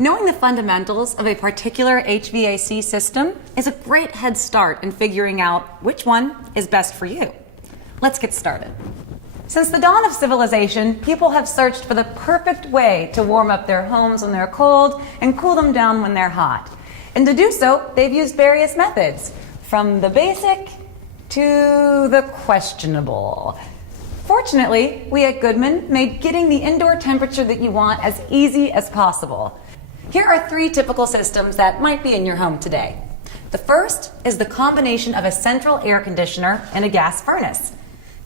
Knowing the fundamentals of a particular HVAC system is a great head start in figuring out which one is best for you. Let's get started. Since the dawn of civilization, people have searched for the perfect way to warm up their homes when they're cold and cool them down when they're hot. And to do so, they've used various methods, from the basic to the questionable. Fortunately, we at Goodman made getting the indoor temperature that you want as easy as possible. Here are 3 typical systems that might be in your home today. The first is the combination of a central air conditioner and a gas furnace.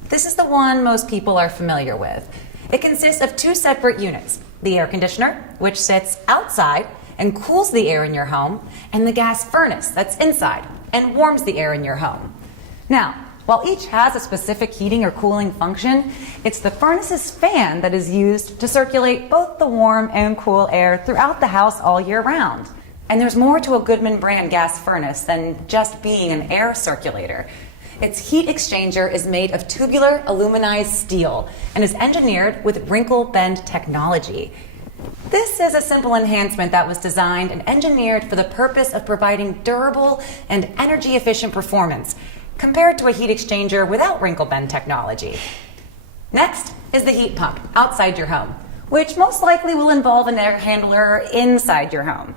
This is the one most people are familiar with. It consists of 2 separate units, the air conditioner, which sits outside and cools the air in your home, and the gas furnace that's inside and warms the air in your home. Now, while each has a specific heating or cooling function, it's the furnace's fan that is used to circulate both the warm and cool air throughout the house all year round. And there's more to a Goodman brand gas furnace than just being an air circulator. Its heat exchanger is made of tubular aluminized steel and is engineered with wrinkle bend technology. This is a simple enhancement that was designed and engineered for the purpose of providing durable and energy efficient performance compared to a heat exchanger without wrinkle bend technology. Next is the heat pump outside your home, which most likely will involve an air handler inside your home.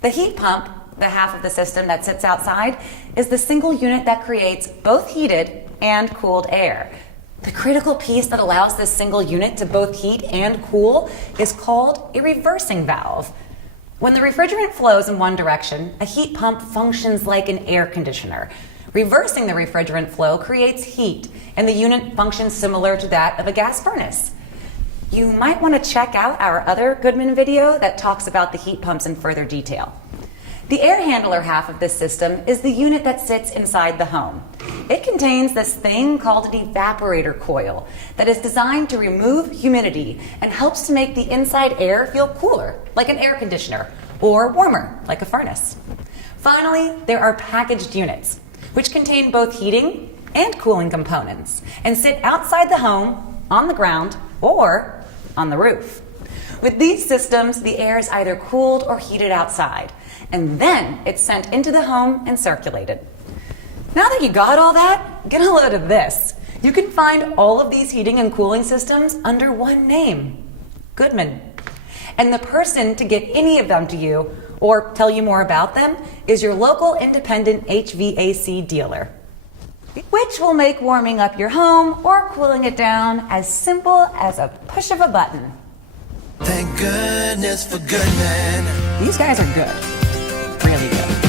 The heat pump, the half of the system that sits outside, is the single unit that creates both heated and cooled air. The critical piece that allows this single unit to both heat and cool is called a reversing valve. When the refrigerant flows in one direction, a heat pump functions like an air conditioner. Reversing the refrigerant flow creates heat, and the unit functions similar to that of a gas furnace. You might want to check out our other Goodman video that talks about the heat pumps in further detail. The air handler half of this system is the unit that sits inside the home. It contains this thing called an evaporator coil that is designed to remove humidity and helps to make the inside air feel cooler, like an air conditioner, or warmer, like a furnace. Finally, there are packaged units, which contain both heating and cooling components and sit outside the home, on the ground, or on the roof. With these systems, the air is either cooled or heated outside, and then it's sent into the home and circulated. Now that you got all that, get a load of this. You can find all of these heating and cooling systems under one name, Goodman. And the person to get any of them to you or tell you more about them is your local independent HVAC dealer, which will make warming up your home or cooling it down as simple as a push of a button. Thank goodness for Goodman. These guys are good. Really good.